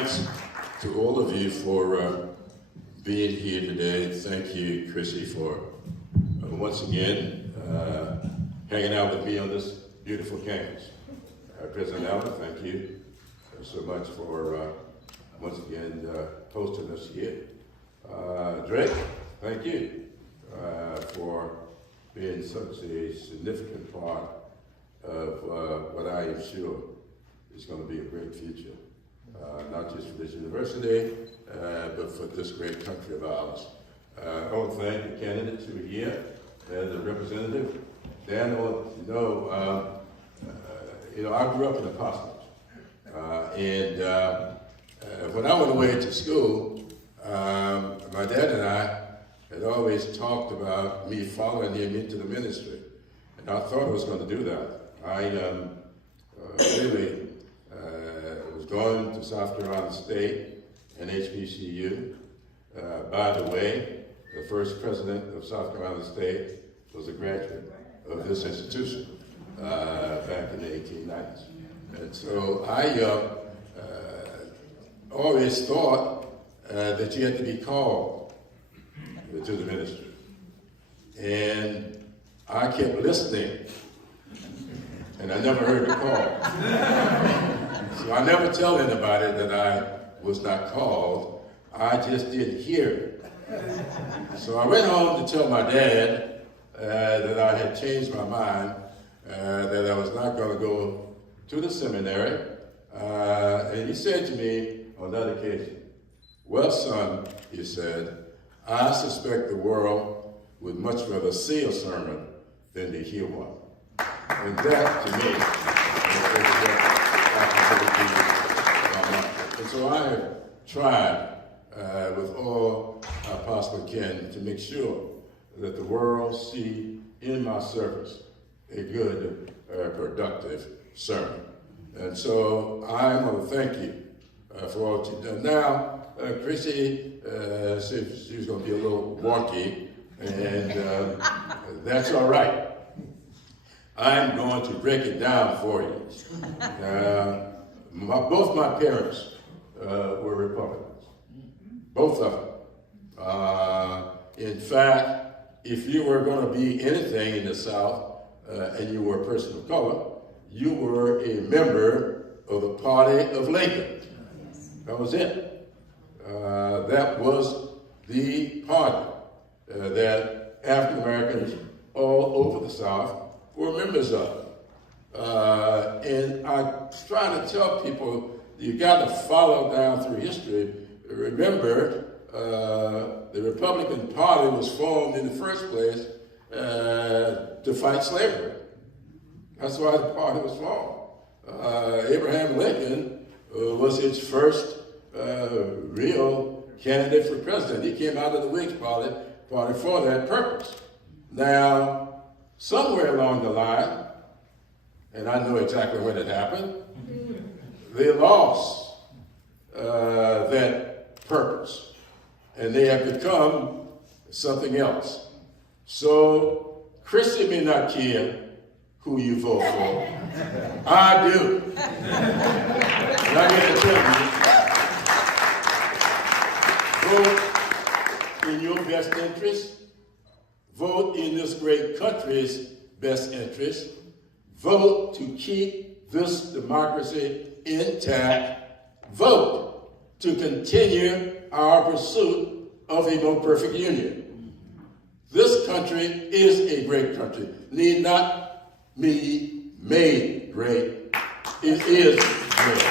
thanks to all of you for being here today. Thank you, Chrissy, for once again hanging out with me on this beautiful campus. President Allen, thank you so much for once again hosting us here. Drake, thank you for being such a significant part of what I am sure is going to be a great future, not just for this university, but for this great country of ours. I want to thank the candidates who are here and the representative. Dan, I want to know, I grew up in the parsonage, and when I went away to school, my dad and I had always talked about me following him into the ministry, and I thought I was going to do that. I really was going to South Carolina State and HBCU. By the way, the first president of South Carolina State was a graduate of this institution back in the 1890s. And so I always thought that you had to be called to the ministry. And I kept listening, and I never heard the call. So I never tell anybody that I was not called. I just didn't hear it. So I went home to tell my dad that I had changed my mind, that I was not going to go to the seminary. And he said to me on that occasion, "Well, son," he said, "I suspect the world would much rather see a sermon than to hear one." And that, to me, and so I have tried with all I possibly can to make sure that the world see in my service a good, productive sermon. And so I want to thank you for all that you've done. Now, Chrissy said she was going to be a little wonky, and that's all right. I'm going to break it down for you. Both my parents were Republicans. Both of them. In fact, if you were going to be anything in the South and you were a person of color, you were a member of the party of Lincoln. That was it. That was the party that African Americans all over the South were members of. And I try to tell people, you got to follow down through history. Remember, the Republican Party was formed in the first place to fight slavery. That's why the party was formed. Abraham Lincoln was its first real candidate for president. He came out of the Whigs party for that purpose. Now, somewhere along the line, and I know exactly when it happened, they lost that purpose, and they have become something else. So, Christy may not care who you vote for. I do. And I'm here to tell you, vote in your best interest. Vote in this great country's best interest. Vote to keep this democracy intact. Vote to continue our pursuit of a more perfect union. This country is a great country. Need not be made great. It is great.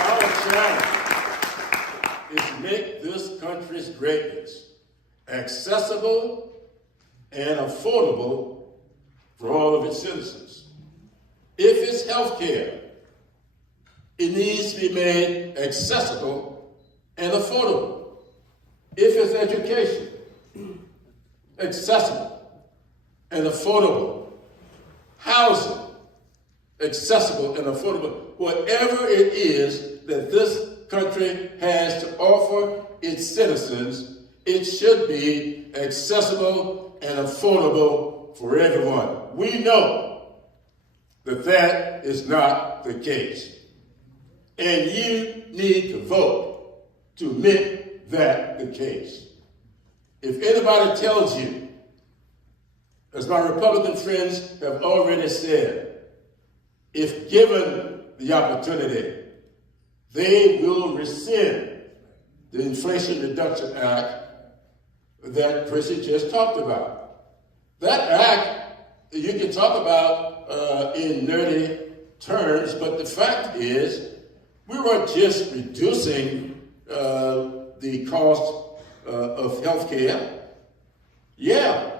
Our challenge is to make this country's greatness accessible and affordable for all of its citizens. If it's health care, it needs to be made accessible and affordable. If it's education, accessible and affordable. Housing, accessible and affordable. Whatever it is that this country has to offer its citizens, it should be accessible and affordable for everyone. We know that that is not the case. And you need to vote to make that the case. If anybody tells you, as my Republican friends have already said, if given the opportunity, they will rescind the Inflation Reduction Act that Chrissy just talked about. That act, you can talk about in nerdy terms, but the fact is, we weren't just reducing the cost of health care. Yeah,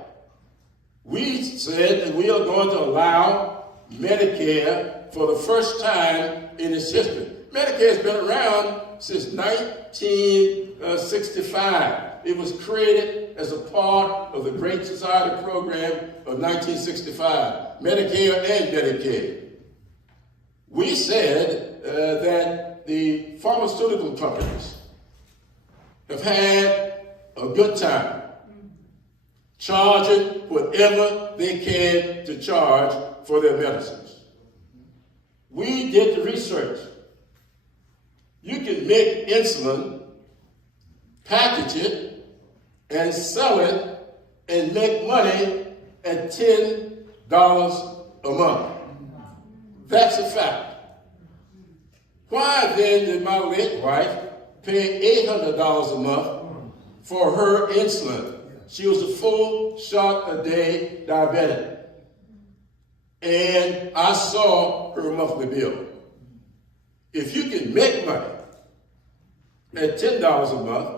we said that we are going to allow Medicare for the first time in its history. Medicare has been around since 1965. It was created as a part of the Great Society program of 1965, Medicare and Medicaid. We said that the pharmaceutical companies have had a good time charging whatever they can to charge for their medicines. We did the research. You can make insulin, package it, and sell it, and make money at $10 a month. That's a fact. Why then did my late wife pay $800 a month for her insulin? She was a full shot a day diabetic. And I saw her monthly bill. If you can make money at $10 a month,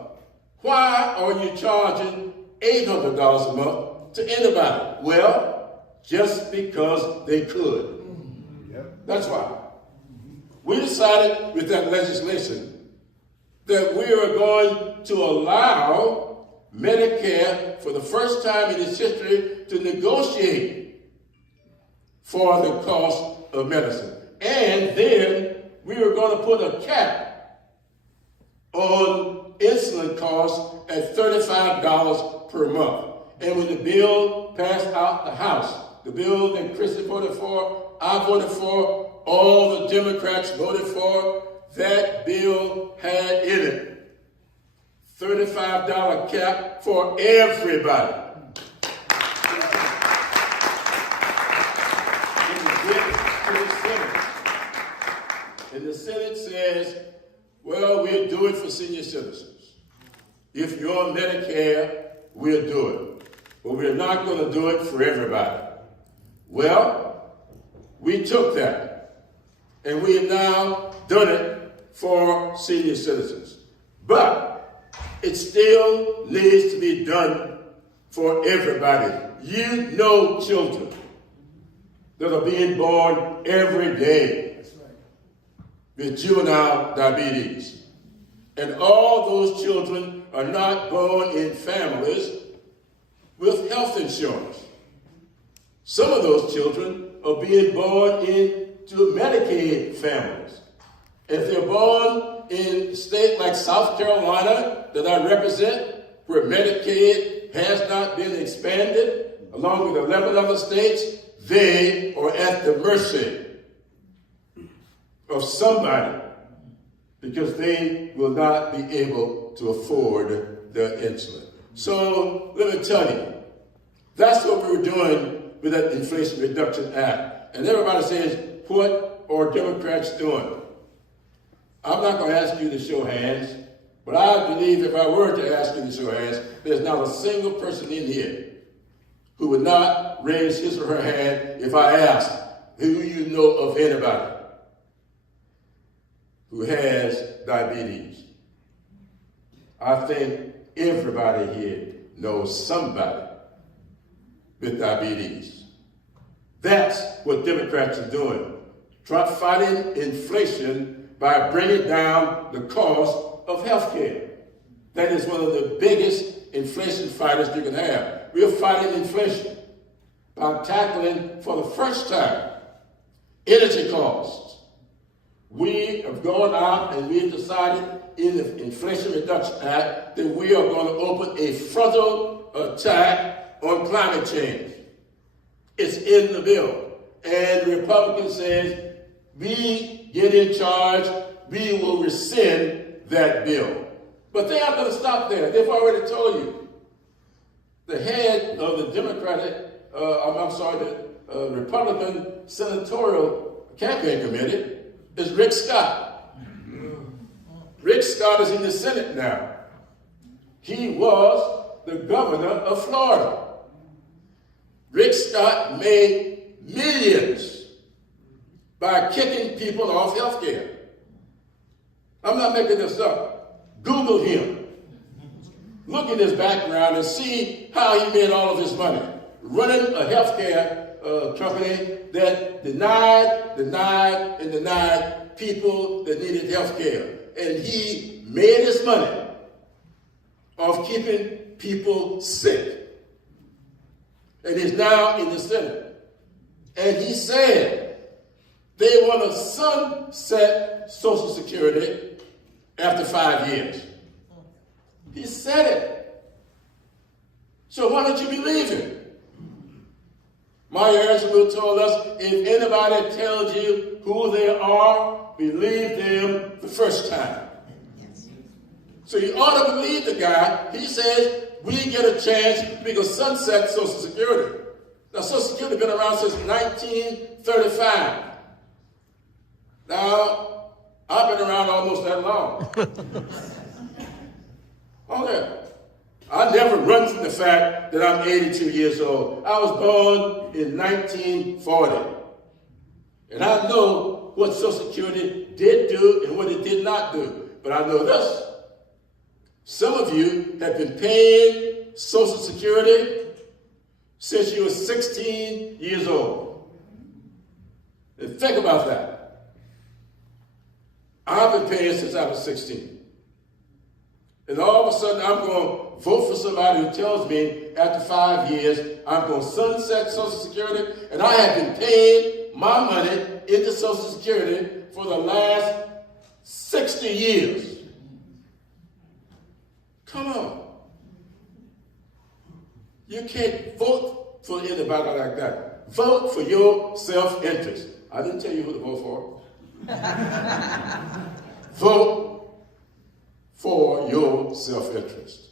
why are you charging $800 a month to anybody? Well, just because they could. That's why. We decided with that legislation that we are going to allow Medicare for the first time in its history to negotiate for the cost of medicine. And then we are going to put a cap on insulin costs at $35 per month. And when the bill passed out the House, the bill that Chrissy voted for, I voted for, all the Democrats voted for, that bill had in it $35 cap for everybody. And the Senate says, well, we'll do it for senior citizens. If you're on Medicare, we'll do it. But we're not going to do it for everybody. Well, we took that, and we have now done it for senior citizens. But it still needs to be done for everybody. You know children that are being born every day with juvenile diabetes. And all those children are not born in families with health insurance. Some of those children are being born into Medicaid families. If they're born in a state like South Carolina that I represent, where Medicaid has not been expanded, along with 11 other states, they are at the mercy of somebody because they will not be able to afford the insulin. So let me tell you, that's what we were doing with that Inflation Reduction Act. And everybody says, what are Democrats doing? I'm not going to ask you to show hands, but I believe if I were to ask you to show hands, there's not a single person in here who would not raise his or her hand if I asked, who you know of anybody who has diabetes? I think everybody here knows somebody with diabetes. That's what Democrats are doing. Try fighting inflation by bringing down the cost of health care. That is one of the biggest inflation fighters you can have. We are fighting inflation by tackling, for the first time, energy costs. We have gone out and we have decided in the Inflation Reduction Act that we are going to open a frontal attack on climate change. It's in the bill. And the Republican says, we get in charge, we will rescind that bill. But they aren't going to stop there. They've already told you. The head of the the Republican Senatorial Campaign Committee is Rick Scott. Rick Scott is in the Senate now. He was the governor of Florida. Rick Scott made millions by kicking people off health care. I'm not making this up. Google him. Look at his background and see how he made all of his money. Running a health care company that denied people that needed health care. And he made his money off keeping people sick. And he's now in the Senate. And he said they want to sunset Social Security after 5 years. He said it. So why don't you believe him? Maya Angelou told us, if anybody tells you who they are, believe them the first time. So you ought to believe the guy. He says, we get a chance, we can sunset Social Security. Now, Social Security has been around since 1935. Now, I've been around almost that long. Oh, yeah. I never run from the fact that I'm 82 years old. I was born in 1940. And I know what Social Security did do and what it did not do. But I know this. Some of you have been paying Social Security since you were 16 years old. And think about that. I've been paying since I was 16. And all of a sudden, I'm going to vote for somebody who tells me after 5 years, I'm going to sunset Social Security, and I have been paying my money into Social Security for the last 60 years. Come on. You can't vote for anybody like that. Vote for your self-interest. I didn't tell you who to vote for. Vote for your self-interest.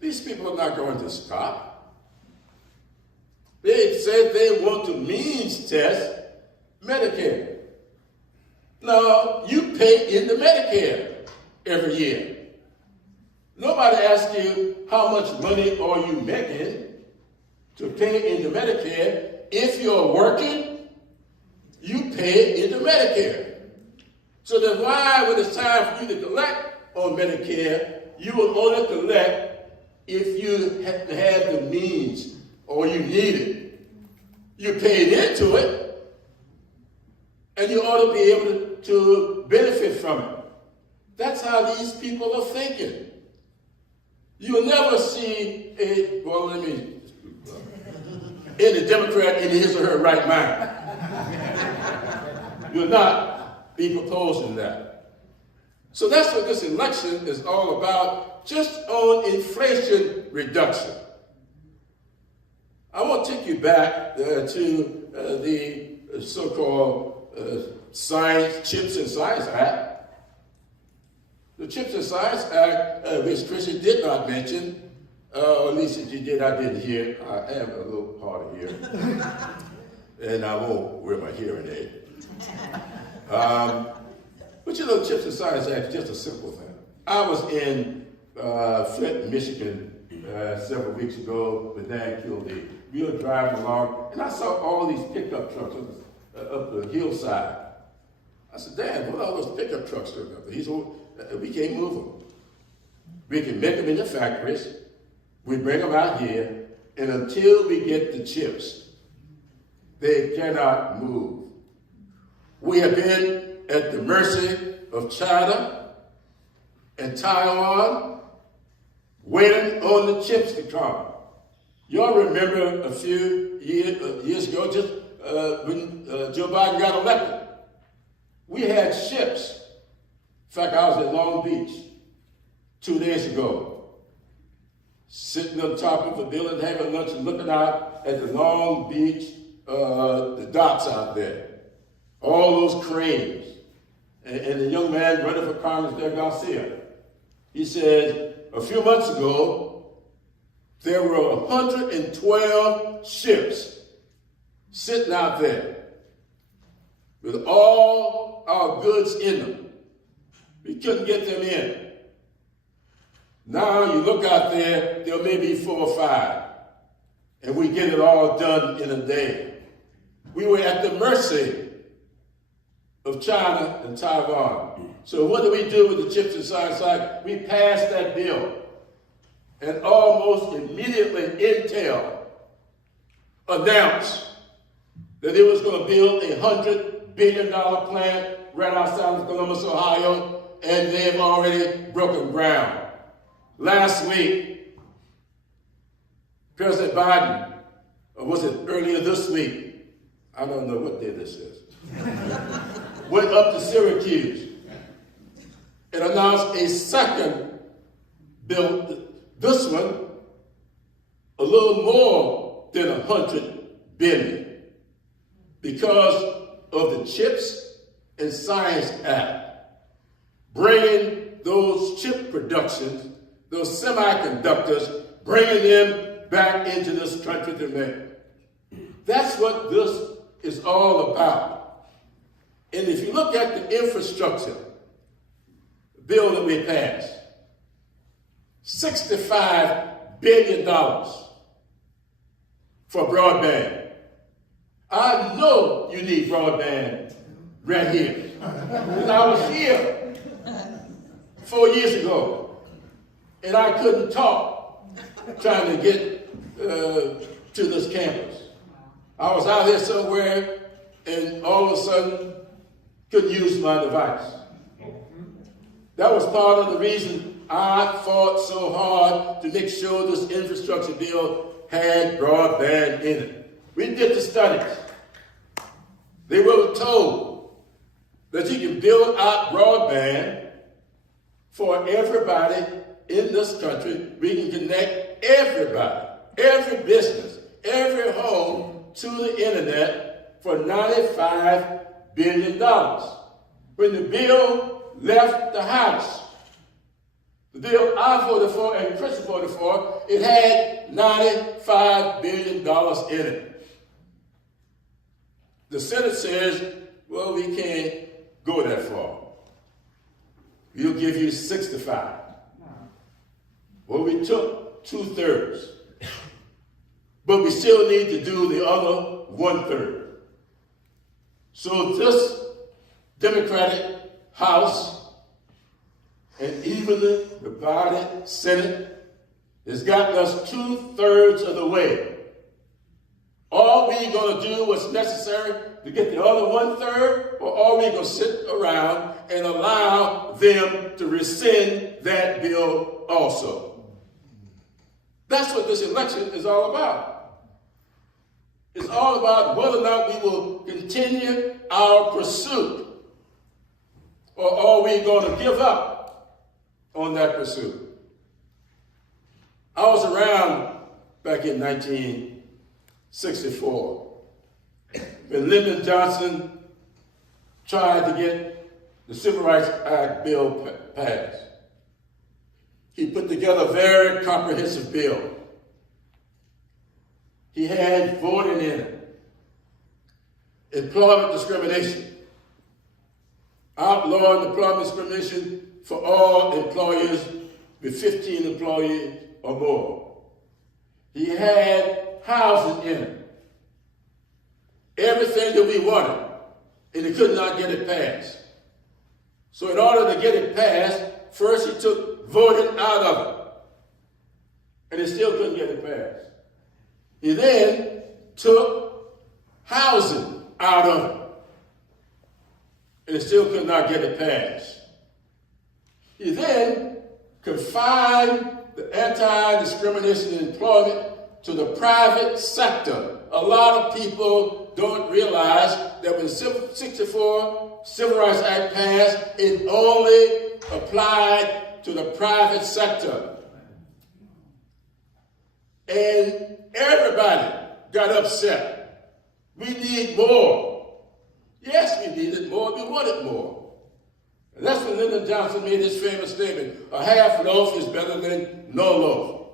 These people are not going to stop. They said they want to means test Medicare. Now, you pay into Medicare every year. Nobody asks you how much money are you making to pay into Medicare. If you're working, you pay into Medicare. So then why, when it's time for you to collect on Medicare, you will only collect if you have the means or you need it. You paid into it, and you ought to be able to benefit from it. That's how these people are thinking. You'll never see any Democrat in his or her right mind. You'll not be proposing that. So that's what this election is all about, just on inflation reduction. I want to take you back to the so-called Chips and Science Act. The Chips and Science Act, which Christian did not mention, or at least if you did, I didn't hear. I am a little hard of hearing, and I won't wear my hearing aid. But you know, Chips and Science Act is just a simple thing. I was in Flint, Michigan, several weeks ago with Dan Kildee. We were driving along, and I saw all these pickup trucks up the hillside. I said, Dan, what are all those pickup trucks doing up there? He said, we can't move them. We can make them in the factories. We bring them out here, and until we get the chips, they cannot move. We have been at the mercy of China and Taiwan, waiting on the chips to come. Y'all remember a few years ago, just when Joe Biden got elected, we had ships. In fact, I was in Long Beach 2 days ago, sitting on top of a building, having lunch and looking out at the Long Beach, the docks out there, all those cranes. and the young man running for Congress there, Garcia, he said, a few months ago, there were 112 ships sitting out there with all our goods in them. We couldn't get them in. Now you look out there may be 4 or 5, and we get it all done in a day. We were at the mercy of China and Taiwan. So what do we do with the chips and science side? We passed that bill. And almost immediately Intel announced that it was going to build a $100 billion plant right outside of Columbus, Ohio, and they've already broken ground. Last week, President Biden, or was it earlier this week? I don't know what day this is. Went up to Syracuse and announced a second bill. This one, a little more than $100 billion, because of the Chips and Science Act, bringing those chip productions, those semiconductors, bringing them back into this country to make. That's what this is all about. And if you look at the infrastructure bill that we passed, $65 billion for broadband. I know you need broadband right here. And I was here 4 years ago, and I couldn't talk trying to get to this campus. I was out here somewhere, and all of a sudden, couldn't use my device. That was part of the reason I fought so hard to make sure this infrastructure bill had broadband in it. We did the studies. They were told that you can build out broadband for everybody in this country. We can connect everybody, every business, every home to the internet for $95 billion. When the bill left the House, the bill I voted for and Chris voted for, it had $95 billion in it. The Senate says, well, we can't go that far. We'll give you 65. Well, we took 2/3. But we still need to do the other 1/3. So this Democratic House and evenly divided Senate has gotten us 2/3 of the way. Are we going to do what's necessary to get the other 1/3, or are we going to sit around and allow them to rescind that bill also? That's what this election is all about. It's all about whether or not we will continue our pursuit, or are we going to give up on that pursuit? I was around back in 1964 when Lyndon Johnson tried to get the Civil Rights Act bill passed. He put together a very comprehensive bill. He had voting in it, employment discrimination, outlawing employment discrimination for all employers with 15 employees or more. He had housing in it, everything that we wanted, and he could not get it passed. So in order to get it passed, first he took voting out of it, and he still couldn't get it passed. He then took housing out of it, and he still could not get it passed. He then confined the anti-discrimination in employment to the private sector. A lot of people don't realize that when 64 Civil Rights Act passed, it only applied to the private sector. And everybody got upset. We need more. Yes, we needed more. We wanted more. And that's when Lyndon Johnson made his famous statement, a half loaf is better than no loaf.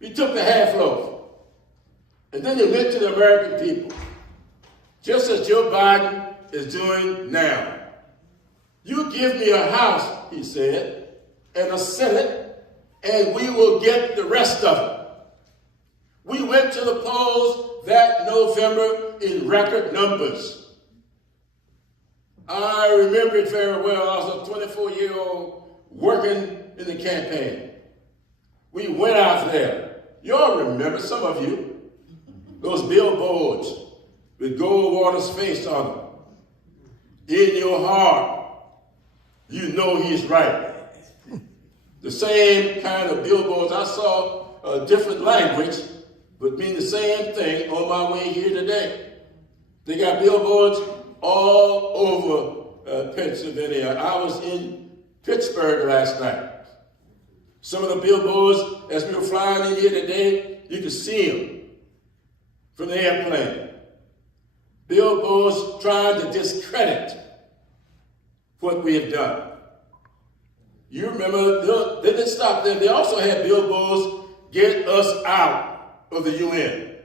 He took the half loaf, and then he went to the American people, just as Joe Biden is doing now. You give me a house, he said, and a Senate, and we will get the rest of it. We went to the polls that November in record numbers. I remember it very well. I was a 24-year-old working in the campaign. We went out there. You all remember, some of you, those billboards with Goldwater's face on them. In your heart, you know he's right. The same kind of billboards. I saw a different language, but mean the same thing on my way here today. They got billboards all over Pennsylvania. I was in Pittsburgh last night. Some of the billboards, as we were flying in here today, you could see them from the airplane. Billboards trying to discredit what we have done. You remember, they didn't stop there. They also had billboards, get us out of the UN.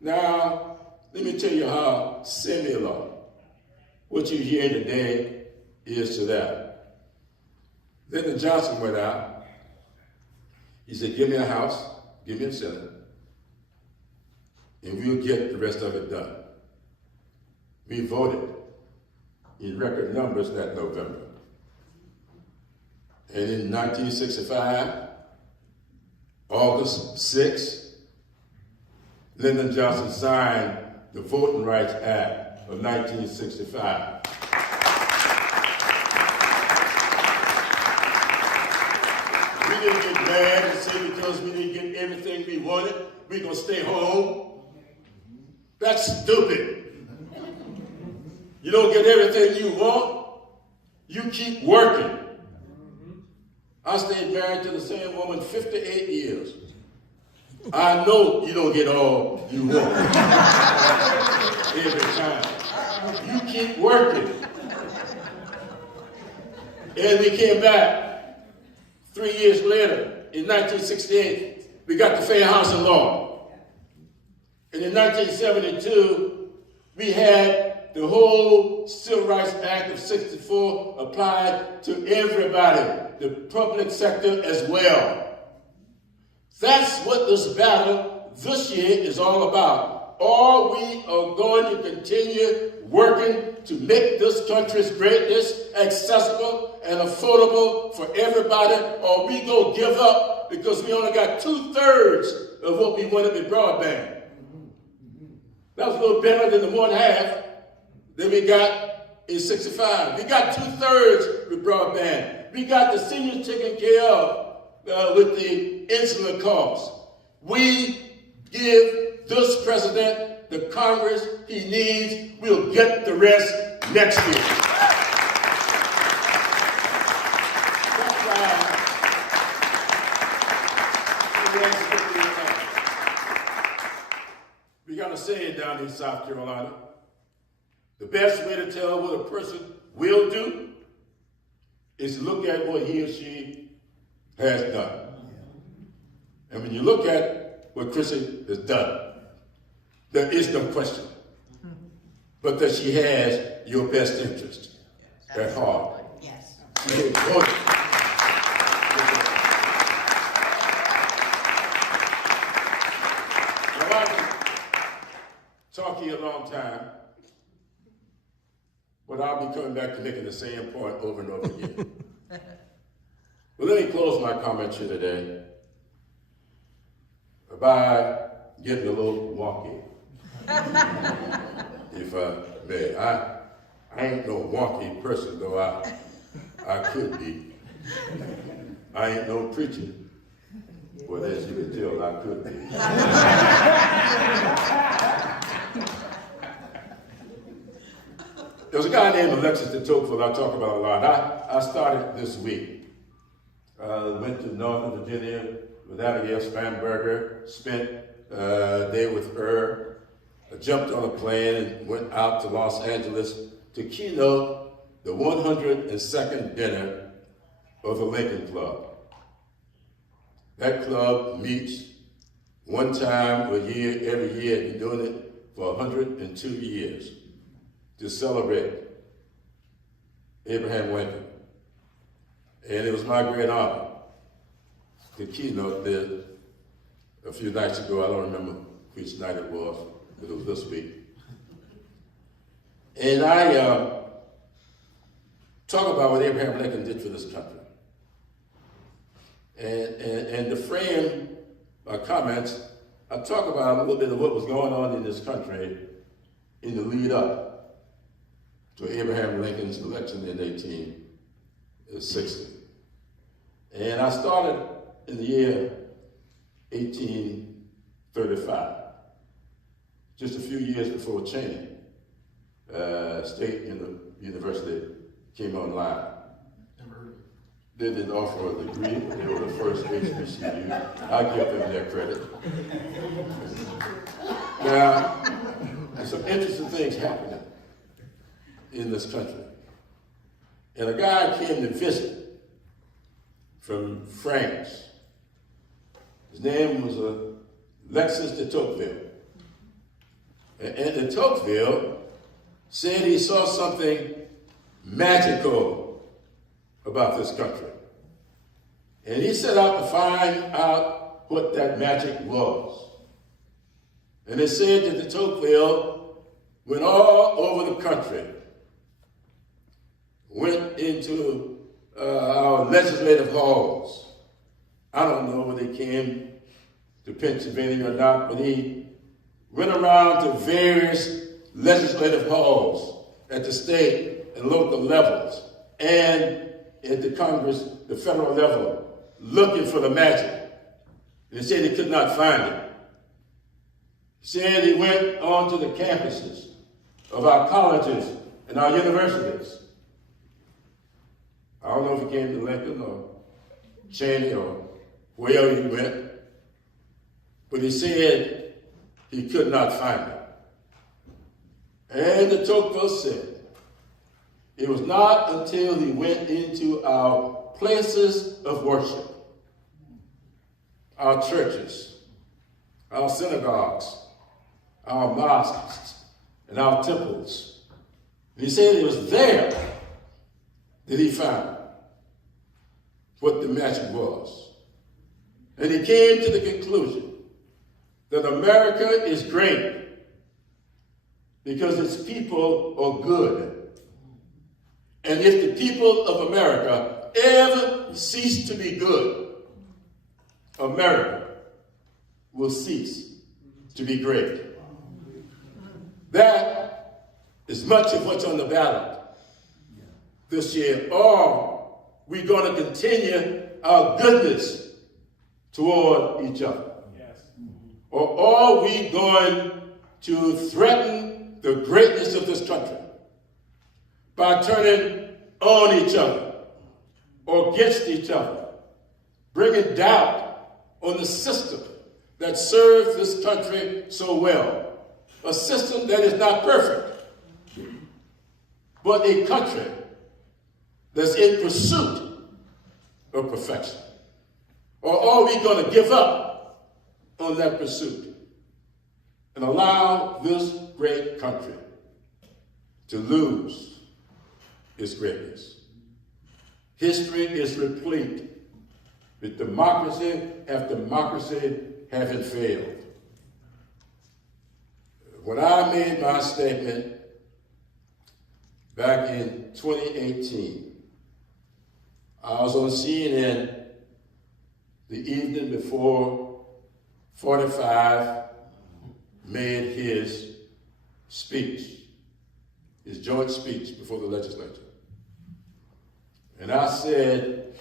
Now, let me tell you how similar what you're hearing today is to that. Lyndon Johnson went out. He said, give me a house, give me a Senate, and we'll get the rest of it done. We voted in record numbers that November. And in 1965, August 6, Lyndon Johnson signed the Voting Rights Act of 1965. We didn't get mad and say because we didn't get everything we wanted, we're going to stay home. That's stupid. You don't get everything you want, you keep working. I stayed married to the same woman 58 years. I know you don't get all you want every time. You keep working. And we came back 3 years later, in 1968, we got the Fair Housing Law. And in 1972, we had the whole Civil Rights Act of 64 applied to everybody, the public sector as well. That's what this battle this year is all about. Are we are going to continue working to make this country's greatness accessible and affordable for everybody, or we go give up because we only got 2/3 of what we wanted with broadband? That was a little better than the 1/2 that we got in 65. We got 2/3 with broadband. We got the seniors taken care of with the insulin costs. We give this president the Congress he needs. We'll get the rest next year. That's why we got to say it down in South Carolina. The best way to tell what a person will do is to look at what he or she has done. And when you look at what Chrissy has done, there is no question but that she has your best interest at heart. Yes. Now, I've been talking a long time, but I'll be coming back to making the same point over and over again. But let me close my comments here today by getting a little wonky, if I may. I ain't no wonky person, though I could be. I ain't no preacher. Well, as you can tell, I could be. There's a guy named Alexis de Tocqueville I talk about a lot. I started this week. Went to Northern Virginia with Abigail Spanberger, spent a day with her. I jumped on a plane and went out to Los Angeles to keynote the 102nd dinner of the Lincoln Club. That club meets one time a year, every year. Been doing it for 102 years to celebrate Abraham Lincoln. And it was my great honor to keynote there a few nights ago. I don't remember which night it was, but it was this week. And I talk about what Abraham Lincoln did for this country. And to frame my comments, I talk about a little bit of what was going on in this country in the lead up to Abraham Lincoln's election in 1860. And I started in the year 1835, just a few years before Cheney State University came online. They didn't offer a degree, but they were the first HBCU. I give them their credit. Now, there's some interesting things happening in this country. And a guy came to visit from France. His name was Alexis de Tocqueville. And de Tocqueville said he saw something magical about this country. And he set out to find out what that magic was. And it said that de Tocqueville went all over the country, went into our legislative halls. I don't know whether he came to Pennsylvania or not, but he went around to various legislative halls at the state and local levels and at the Congress, the federal level, looking for the magic. And he said he could not find it. He said he went onto the campuses of our colleges and our universities. I don't know if he came to Lincoln or Cheney or wherever he went, but he said he could not find it. And de Tocqueville said it was not until he went into our places of worship, our churches, our synagogues, our mosques, and our temples. And he said it was there that he found what the magic was. And he came to the conclusion that America is great because its people are good. And if the people of America ever cease to be good, America will cease to be great. That is much of what's on the ballot this year. Are we going to continue our goodness toward each other? Yes. Or are we going to threaten the greatness of this country by turning on each other or against each other, bringing doubt on the system that serves this country so well? A system that is not perfect, but a country that's in pursuit of perfection. Or are we going to give up on that pursuit and allow this great country to lose its greatness? History is replete with democracy after democracy having failed. When I made my statement back in 2018, I was on CNN the evening before 45 made his speech, his joint speech before the legislature. And I said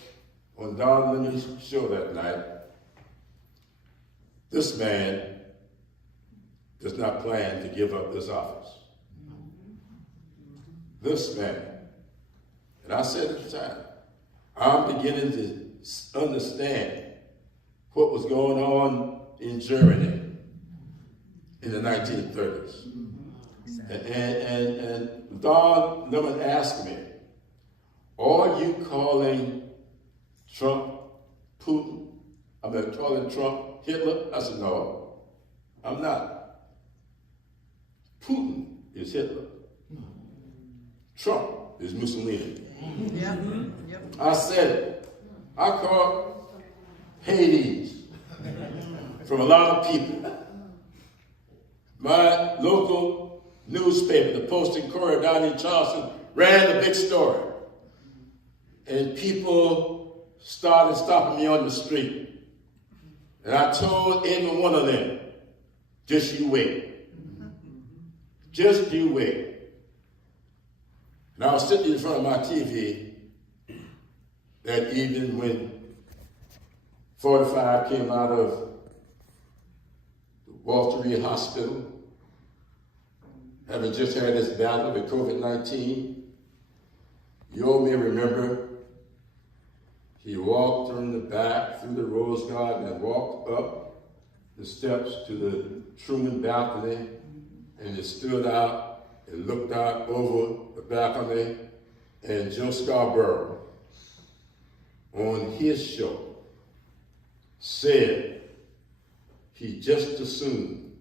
on Don Lemon's show that night, this man does not plan to give up this office. This man, and I said at the time, I'm beginning to understand what was going on in Germany in the 1930s. And Don Lemon asked me, Are you calling Trump Putin? Calling Trump Hitler? I said, no, I'm not. Putin is Hitler. Trump is Mussolini. Yep. I said it. I called Hades from a lot of people. My local newspaper, the Post and Courier down in Charleston, ran a big story. And people started stopping me on the street. And I told every one of them, just you wait. Just you wait. And I was sitting in front of my TV that evening when 45 came out of the Walter Reed Hospital, having just had this battle with COVID-19. You all may remember he walked from the back through the Rose Garden and walked up the steps to the Truman balcony, and he stood out and looked out over the balcony, and Joe Scarborough on his show said he just assumed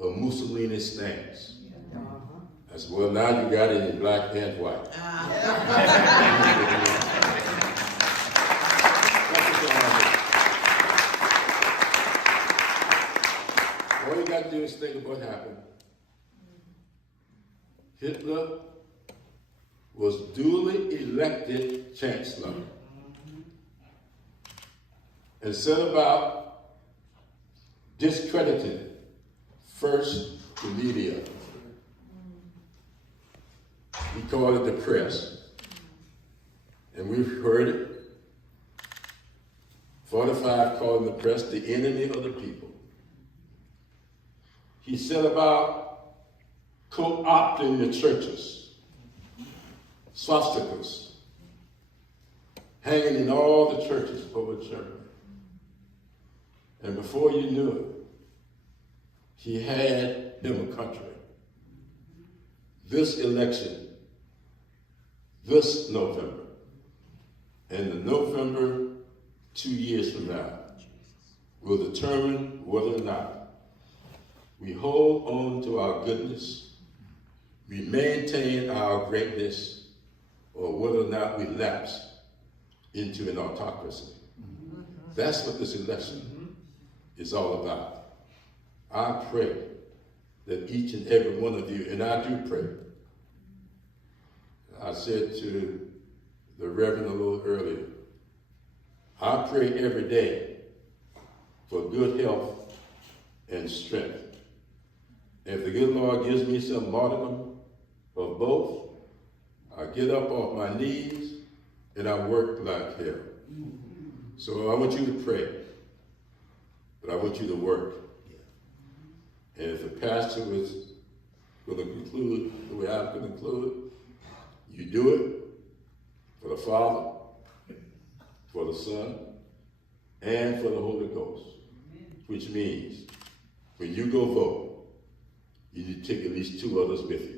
a Mussolini stance. I said, well, now you got it in black and white. All you got to do is think of what happened. Hitler was duly elected chancellor and set about discrediting first the media. He called it the press. And we've heard it. 45 calling the press the enemy of the people. He set about co-opting the churches, swastikas, hanging in all the churches over Germany. And before you knew it, he had him a country. This election, this November, and the November 2 years from now, will determine whether or not we hold on to our goodness, we maintain our greatness, or whether or not we lapse into an autocracy. That's what this election is all about. I pray that each and every one of you, and I do pray, I said to the Reverend a little earlier, I pray every day for good health and strength. If the good Lord gives me some modicum of both, I get up off my knees and I work like hell. So I want you to pray, but I want you to work. And if the pastor was going to conclude the way I'm going to conclude, you do it for the Father, for the Son, and for the Holy Ghost. Which means when you go vote, you need to take at least 2 others with you.